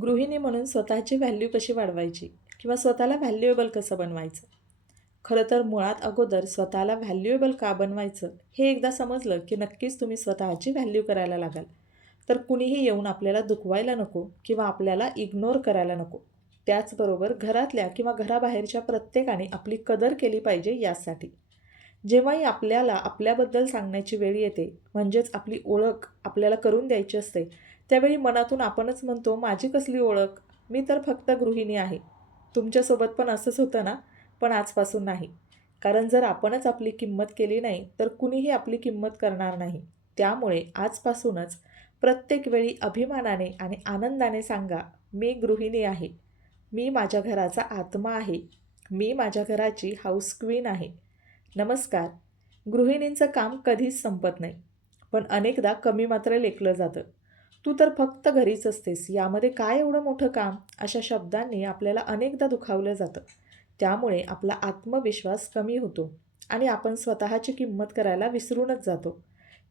गृहिणी म्हणून स्वतःची व्हॅल्यू कशी वाढवायची? किंवा स्वतःला व्हॅल्युएबल कसं बनवायचं? खरं तर मुळात अगोदर स्वतःला व्हॅल्युएबल का बनवायचं? हे एकदा समजलं की नक्कीच तुम्ही स्वतःची व्हॅल्यू करायला लागाल. तर कुणीही येऊन आपल्याला दुखवायला नको किंवा आपल्याला इग्नोर करायला नको. त्याचबरोबर घरातल्या किंवा घराबाहेरच्या प्रत्येकाने आपली कदर केली पाहिजे यासाठी. जेव्हाही आपल्याला आपल्याबद्दल सांगण्याची वेळ येते म्हणजेच आपली ओळख आपल्याला करून द्यायची असते त्यावेळी मनातून आपणच म्हणतो माझी कसली ओळख? मी तर फक्त गृहिणी आहे. तुमच्यासोबत पण असंच होतं ना? पण आजपासून नाही. कारण जर आपणच आपली किंमत केली नाही तर कुणीही आपली किंमत करणार नाही. त्यामुळे आजपासूनच प्रत्येक वेळी अभिमानाने आणि आनंदाने सांगा मी गृहिणी आहे. मी माझ्या घराचा आत्मा आहे. मी माझ्या घराची हाऊस क्वीन आहे. नमस्कार. गृहिणींचं काम कधीच संपत नाही. पण अनेकदा कमी मात्र लेखलं जातं. तू तर फक्त घरीच असतेस यामध्ये काय एवढं मोठं काम? अशा शब्दांनी आपल्याला अनेकदा दुखावलं जातं. त्यामुळे आपला आत्मविश्वास कमी होतो आणि आपण स्वतःची किंमत करायला विसरूनच जातो.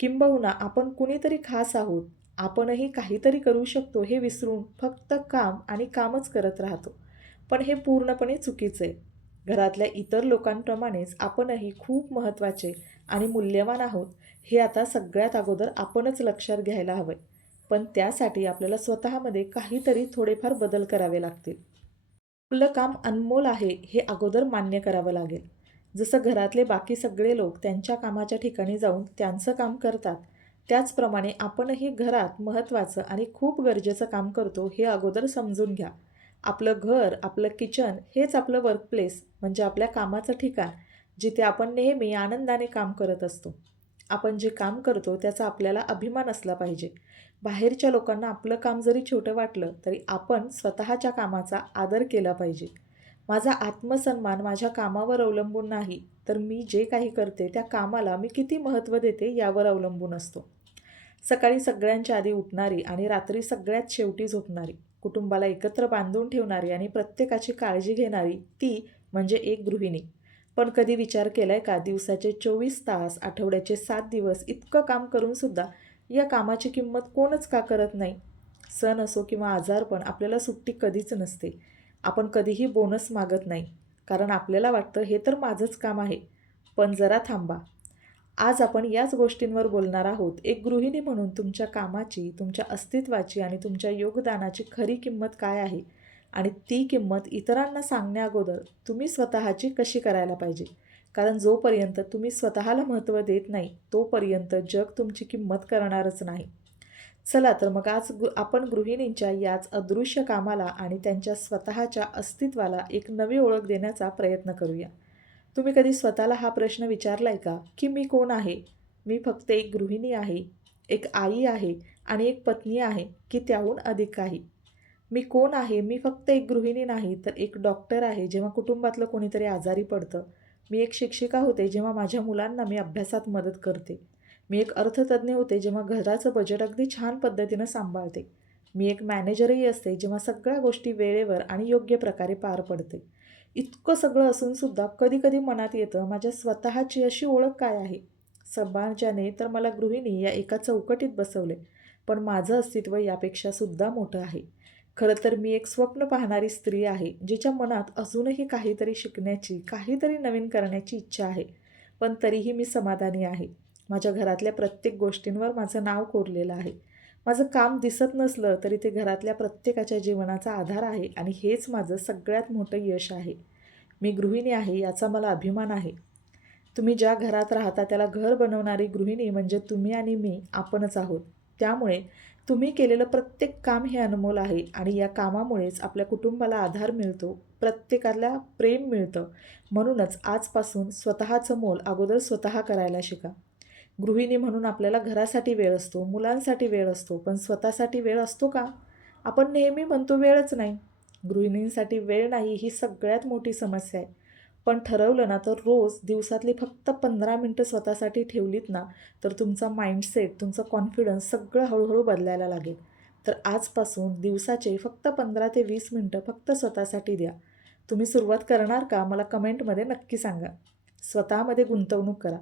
किंबहुना आपण कुणीतरी खास आहोत आपणही काहीतरी करू शकतो हे विसरून फक्त काम आणि कामच करत राहतो. पण हे पूर्णपणे चुकीचं आहे. घरातल्या इतर लोकांप्रमाणेच आपणही खूप महत्त्वाचे आणि मूल्यवान आहोत हे आता सगळ्यात अगोदर आपणच लक्षात घ्यायला हवं पण त्यासाठी आपल्याला स्वतःमध्ये काहीतरी थोडेफार बदल करावे लागतील. आपलं काम अनमोल आहे हे अगोदर मान्य करावं लागेल. जसं घरातले बाकी सगळे लोक त्यांच्या कामाच्या ठिकाणी जाऊन त्यांचं काम करतात त्याचप्रमाणे आपणही घरात महत्त्वाचं आणि खूप गरजेचं काम करतो हे अगोदर समजून घ्या. आपलं घर आपलं किचन हेच आपलं वर्कप्लेस म्हणजे आपल्या कामाचं ठिकाण जिथे आपण नेहमी आनंदाने काम करत असतो. आपण जे काम करतो त्याचा आपल्याला अभिमान असला पाहिजे. बाहेरच्या लोकांना आपलं काम जरी छोटं वाटलं तरी आपण स्वतःच्या कामाचा आदर केला पाहिजे. माझा आत्मसन्मान माझ्या कामावर अवलंबून नाही तर मी जे काही करते त्या कामाला मी किती महत्त्व देते यावर अवलंबून असतो. सकाळी सगळ्यांच्या आधी उठणारी आणि रात्री सगळ्यात शेवटी झोपणारी कुटुंबाला एकत्र बांधून ठेवणारी आणि प्रत्येकाची काळजी घेणारी ती म्हणजे एक गृहिणी. पण कधी विचार केला आहे का? दिवसाचे चोवीस तास आठवड्याचे सात दिवस इतकं काम करूनसुद्धा या कामाची किंमत कोणच का करत नाही? सण असो किंवा आजारपण आपल्याला सुट्टी कधीच नसते. आपण कधीही बोनस मागत नाही. कारण आपल्याला वाटतं हे तर माझंच काम आहे. पण जरा थांबा. आज आपण याच गोष्टींवर बोलणार आहोत. एक गृहिणी म्हणून तुमच्या कामाची तुमच्या अस्तित्वाची आणि तुमच्या योगदानाची खरी किंमत काय आहे? आणि ती किंमत इतरांना सांगण्याअगोदर तुम्ही स्वतःची कशी करायला पाहिजे? कारण जोपर्यंत तुम्ही स्वतःला महत्त्व देत नाही तोपर्यंत जग तुमची किंमत करणारच नाही. चला तर मग आज गृ आपण गृहिणींच्या याच अदृश्य कामाला आणि त्यांच्या स्वतःच्या अस्तित्वाला एक नवी ओळख देण्याचा प्रयत्न करूया. तुम्ही कधी स्वतःला हा प्रश्न विचारला आहे का? की मी कोण आहे? मी फक्त एक गृहिणी आहे एक आई आहे आणि एक पत्नी आहे की त्याहून अधिक काही? मी कोण आहे? मी फक्त एक गृहिणी नाही तर एक डॉक्टर आहे. जेव्हा कुटुंबातलं कोणीतरी आजारी पडतं मी एक शिक्षिका होते जेव्हा माझ्या मुलांना मी अभ्यासात मदत करते. मी एक अर्थतज्ज्ञ होते जेव्हा घराचं बजेट अगदी छान पद्धतीनं सांभाळते. मी एक मॅनेजरही असते जेव्हा सगळ्या गोष्टी वेळेवर आणि योग्य प्रकारे पार पडते. इतकं सगळं असूनसुद्धा कधीकधी मनात येतं माझ्या स्वतःची अशी ओळख काय आहे? समाजाने तर मला गृहिणी या एका चौकटीत बसवले पण माझं अस्तित्व यापेक्षा सुद्धा मोठं आहे. खरं तर मी एक स्वप्न पाहणारी स्त्री आहे जिच्या मनात अजूनही काहीतरी शिकण्याची काहीतरी नवीन करण्याची इच्छा आहे. पण तरीही मी समाधानी आहे. माझ्या घरातल्या प्रत्येक गोष्टींवर माझं नाव कोरलेलं आहे. माझं काम दिसत नसलं तरी ते घरातल्या प्रत्येकाच्या जीवनाचा आधार आहे आणि हेच माझं सगळ्यात मोठं यश आहे. मी गृहिणी आहे याचा मला अभिमान आहे. तुम्ही ज्या घरात राहता त्याला घर बनवणारी गृहिणी म्हणजे तुम्ही आणि मी आपणच आहोत. त्यामुळे तुम्ही केलेलं प्रत्येक काम हे अनमोल आहे आणि या कामामुळेच आपल्या कुटुंबाला आधार मिळतो प्रत्येकाला प्रेम मिळतं. म्हणूनच आजपासून स्वतःचं मोल अगोदर स्वतः करायला शिका. गृहिणी म्हणून आपल्याला घरासाठी वेळ असतो मुलांसाठी वेळ असतो पण स्वतःसाठी वेळ असतो का? आपण नेहमी म्हणतो वेळच नाही. गृहिणींसाठी वेळ नाही ही सगळ्यात मोठी समस्या आहे. पण ठरवलं ना तर रोज दिवसातली फक्त पंधरा मिनटं स्वतःसाठी ठेवलीत ना तर तुमचा माइंडसेट तुमचा कॉन्फिडन्स सगळं हळूहळू बदलायला लागेल. तर आजपासून दिवसाचे फक्त पंधरा ते वीस मिनटं फक्त स्वतःसाठी द्या. तुम्ही सुरुवात करणार का मला कमेंटमध्ये नक्की सांगा. स्वतःमध्ये गुंतवणूक करा.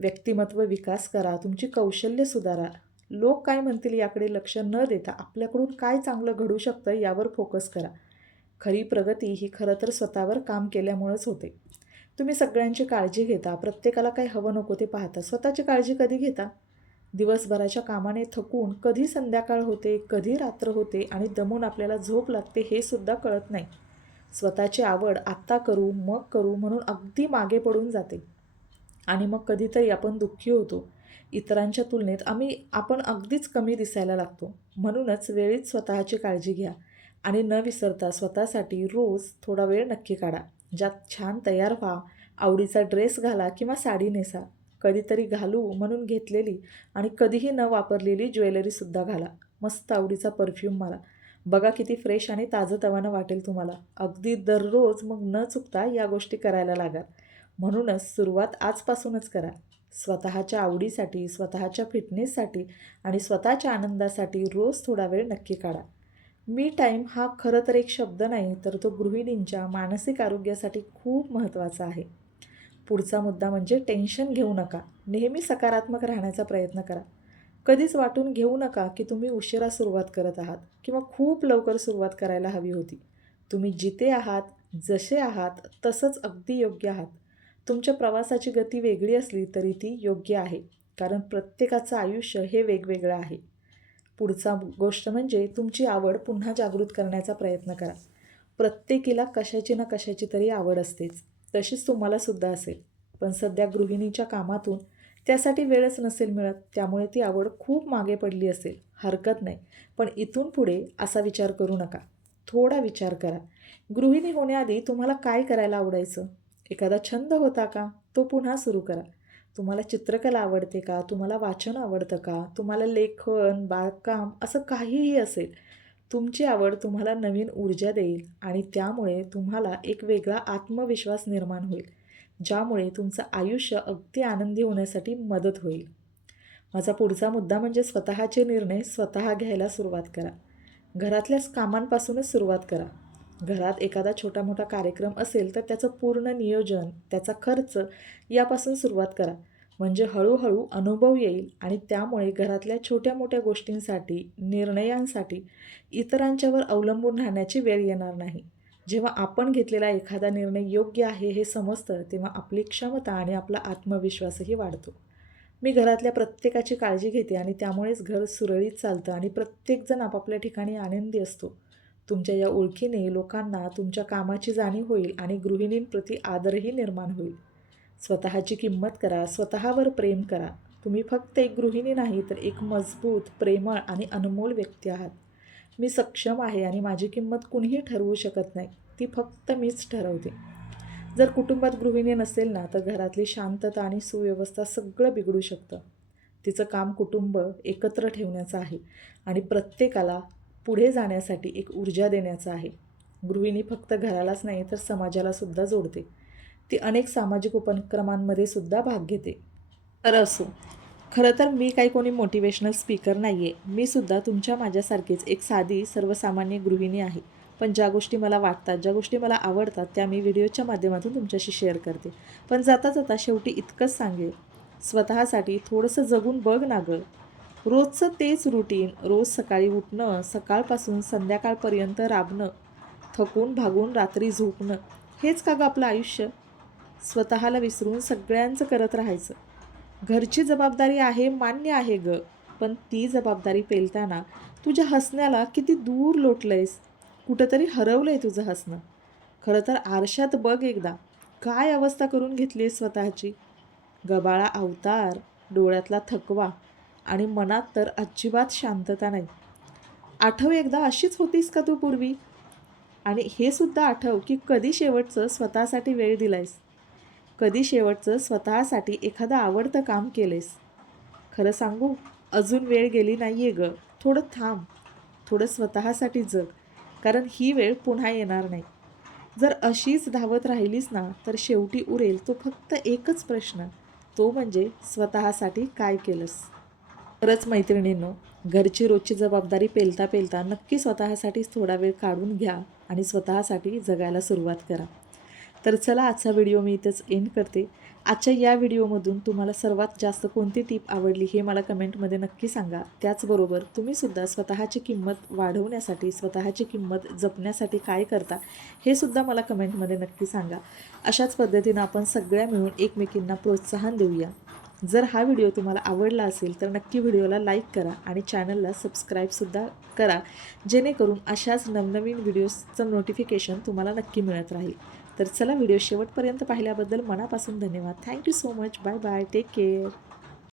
व्यक्तिमत्व विकास करा. तुमची कौशल्य सुधारा. लोक काय म्हणतील याकडे लक्ष न देता आपल्याकडून काय चांगलं घडू शकतं यावर फोकस करा. खरी प्रगती ही खरं तर स्वतःवर काम केल्यामुळंच होते. तुम्ही सगळ्यांची काळजी घेता. प्रत्येकाला काय हवं नको ते पाहता. स्वतःची काळजी कधी घेता? दिवसभराच्या कामाने थकून कधी संध्याकाळ होते कधी रात्र होते आणि दमून आपल्याला झोप लागते हे सुद्धा कळत नाही. स्वतःची आवड आत्ता करू मग करू म्हणून अगदी मागे पडून जाते. आणि मग कधीतरी आपण दुःखी होतो. इतरांच्या तुलनेत आम्ही आपण अगदीच कमी दिसायला लागतो. म्हणूनच वेळीच स्वतःची काळजी घ्या. आणि न विसरता स्वतःसाठी रोज थोडा वेळ नक्की काढा. ज्यात छान तयार व्हा. आवडीचा ड्रेस घाला किंवा साडी नेसा. कधीतरी घालू म्हणून घेतलेली आणि कधीही न वापरलेली ज्वेलरीसुद्धा घाला. मस्त आवडीचा परफ्यूम मारा. बघा किती फ्रेश आणि ताजंतवानं वाटेल तुम्हाला. अगदी दररोज मग न चुकता या गोष्टी करायला लागा म्हणूनच सुरुवात आजपासूनच करा. स्वतःच्या आवडीसाठी स्वतःच्या फिटनेससाठी आणि स्वतःच्या आनंदासाठी रोज थोडा वेळ नक्की काढा. मी टाईम हा खरं तर एक शब्द नाही तर तो गृहिणींच्या मानसिक आरोग्यासाठी खूप महत्त्वाचा आहे. पुढचा मुद्दा म्हणजे टेन्शन घेऊ नका. नेहमी सकारात्मक राहण्याचा प्रयत्न करा. कधीच वाटून घेऊ नका की तुम्ही उशिरा सुरुवात करत आहात किंवा खूप लवकर सुरुवात करायला हवी होती. तुम्ही जिथे आहात जसे आहात तसंच अगदी योग्य आहात. तुमच्या प्रवासाची गती वेगळी असली तरी ती योग्य आहे कारण प्रत्येकाचं आयुष्य हे वेगवेगळं आहे. पुढचा गोष्ट म्हणजे तुमची आवड पुन्हा जागृत करण्याचा प्रयत्न करा. प्रत्येकीला कशाची ना कशाची तरी आवड असतेच. तशीच तुम्हालासुद्धा असेल. पण सध्या गृहिणीच्या कामातून त्यासाठी वेळच नसेल मिळत त्यामुळे ती आवड खूप मागे पडली असेल. हरकत नाही. पण इथून पुढे असा विचार करू नका. थोडा विचार करा. गृहिणी होण्याआधी तुम्हाला काय करायला आवडायचं? एखादा छंद होता का? तो पुन्हा सुरू करा. तुम्हाला चित्रकला आवडते का? तुम्हाला वाचन आवडतं का? तुम्हाला लेखन बागकाम असं काहीही असेल तुमची आवड तुम्हाला नवीन ऊर्जा देईल आणि त्यामुळे तुम्हाला एक वेगळा आत्मविश्वास निर्माण होईल ज्यामुळे तुमचं आयुष्य अगदी आनंदी होण्यासाठी मदत होईल. माझा पुढचा मुद्दा म्हणजे स्वतःचे निर्णय स्वतः घ्यायला सुरुवात करा. घरातल्याच कामांपासूनच सुरुवात करा. घरात एखादा छोटा मोठा कार्यक्रम असेल तर त्याचं पूर्ण नियोजन त्याचा खर्च यापासून सुरुवात करा. म्हणजे हळूहळू अनुभव येईल आणि त्यामुळे घरातल्या छोट्या मोठ्या गोष्टींसाठी निर्णयांसाठी इतरांच्यावर अवलंबून राहण्याची वेळ येणार नाही. जेव्हा आपण घेतलेला एखादा निर्णय योग्य आहे हे समजतं तेव्हा आपली क्षमता आणि आपला आत्मविश्वासही वाढतो. मी घरातल्या प्रत्येकाची काळजी घेते आणि त्यामुळेच घर सुरळीत चालतं आणि प्रत्येकजण आपापल्या ठिकाणी आनंदी असतो. तुमच्या या ओळखीने लोकांना तुमच्या कामाची जाणीव होईल आणि गृहिणींप्रती आदरही निर्माण होईल. स्वतःची किंमत करा स्वतःवर प्रेम करा. तुम्ही फक्त एक गृहिणी नाही तर एक मजबूत प्रेमळ आणि अनमोल व्यक्ती आहात. मी सक्षम आहे आणि माझी किंमत कुणीही ठरवू शकत नाही. ती फक्त मीच ठरवते. जर कुटुंबात गृहिणी नसेल ना तर घरातली शांतता आणि सुव्यवस्था सगळं बिघडू शकतं. तिचं काम कुटुंब एकत्र ठेवण्याचं आहे आणि प्रत्येकाला पुढे जाण्यासाठी एक ऊर्जा देण्याचा आहे. गृहिणी फक्त घरालाच नाही तर समाजालासुद्धा जोडते. ती अनेक सामाजिक उपक्रमांमध्ये सुद्धा भाग घेते. तर असो खरं तर मी काही कोणी मोटिवेशनल स्पीकर नाही आहे मी सुद्धा तुमच्या माझ्यासारखीच एक साधी सर्वसामान्य गृहिणी आहे. पण ज्या गोष्टी मला वाटतात ज्या गोष्टी मला आवडतात त्या मी व्हिडिओच्या माध्यमातून तुमच्याशी शेअर करते. पण जाता जाता शेवटी इतकंच सांगेल. स्वतःसाठी थोडंसं जगून बघ ना गं. रोजचं तेच रुटीन रोज सकाळी उठणं सकाळपासून संध्याकाळपर्यंत राबणं थकून भागून रात्री झोपणं हेच का गं आपलं आयुष्य? स्वतःला विसरून सगळ्यांचं करत राहायचं. घरची जबाबदारी आहे मान्य आहे ग पण ती जबाबदारी पेलताना तुझ्या हसण्याला किती दूर लोटलंयस. कुठंतरी हरवलं आहे तुझं हसणं. खरं तर आरशात बघ एकदा काय अवस्था करून घेतली आहे स्वतःची? गबाळा अवतार डोळ्यातला थकवा आणि मनात तर अजिबात शांतता नाही. आठव एकदा अशीच होतीस का तू पूर्वी? आणि हे सुद्धा आठव की कधी शेवटचं स्वतःसाठी वेळ दिलायस? कधी शेवटचं स्वतःसाठी एखादं आवडतं काम केलेस खरं सांगू अजून वेळ गेली नाही आहे गं. थोडं थांब. थोडं स्वतःसाठी जग. कारण ही वेळ पुन्हा येणार नाही. जर अशीच धावत राहिलीस ना तर शेवटी उरेल तो फक्त एकच प्रश्न. तो म्हणजे स्वतःसाठी काय केलंस? खरंच मैत्रिणींनो घरची रोजची जबाबदारी पेलता पेलता नक्की स्वतःसाठीच थोडा वेळ काढून घ्या आणि स्वतःसाठी जगायला सुरुवात करा. तर चला आजचा व्हिडिओ मी इथंच एंड करते. आजच्या या व्हिडिओमधून तुम्हाला सर्वात जास्त कोणती टीप आवडली हे मला कमेंटमध्ये नक्की सांगा. त्याचबरोबर तुम्हीसुद्धा स्वतःची किंमत वाढवण्यासाठी स्वतःची किंमत जपण्यासाठी काय करता हे सुद्धा मला कमेंटमध्ये नक्की सांगा. अशाच पद्धतीनं आपण सगळ्या मिळून एकमेकींना प्रोत्साहन देऊया. जर हा व्हिडिओ तुम्हाला आवडला असेल तर नक्की व्हिडिओला लाईक करा आणि चॅनलला सबस्क्राईबसुद्धा करा जेणेकरून अशाच नवनवीन व्हिडिओजचं नोटिफिकेशन तुम्हाला नक्की मिळत राहील. तर चला व्हिडिओ शेवटपर्यंत पाहिल्याबद्दल मनापासून धन्यवाद. Thank you so much bye bye take care